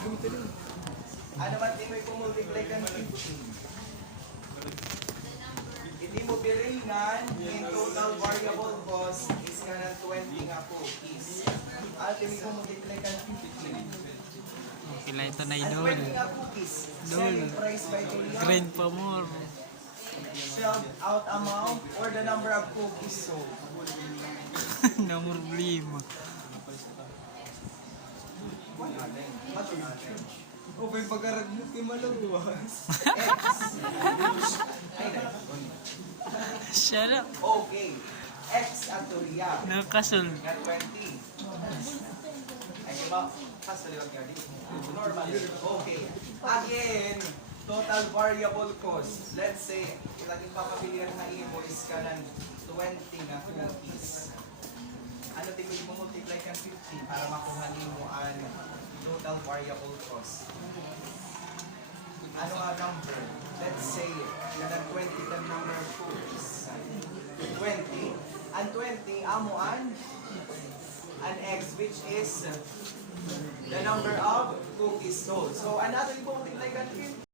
Ano man di mo i-multiply ka ng 15? Hindi mo birilnan, in total variable cost is ka ng 20 nga cookies. At hindi mo multiply ka ng 15. Okay lang ito na idol. 20 nga cookies. Idol. Selling price by Julia. Grind pa more. Sold out amount or the number of cookies sold. na problema. O, may pagkaragmit kay Malawas. Shut up. Okay. X at Tulia. Nakasol. Nga 20. Ay, iba. Kasaliwag nga di. Normal. Okay. Again, total variable cost. Let's say, ilaging papabilihan na invoice ka ng 20 na cookies. Ano tingin mo multiply ka 15 para makuha mo ang variable cost? Ano nga number? Let's say, ang 20 ka number of cookies. 20. Ang 20, amo an an x which is the number of cookies sold. So, ano ito yung multiply ka 15?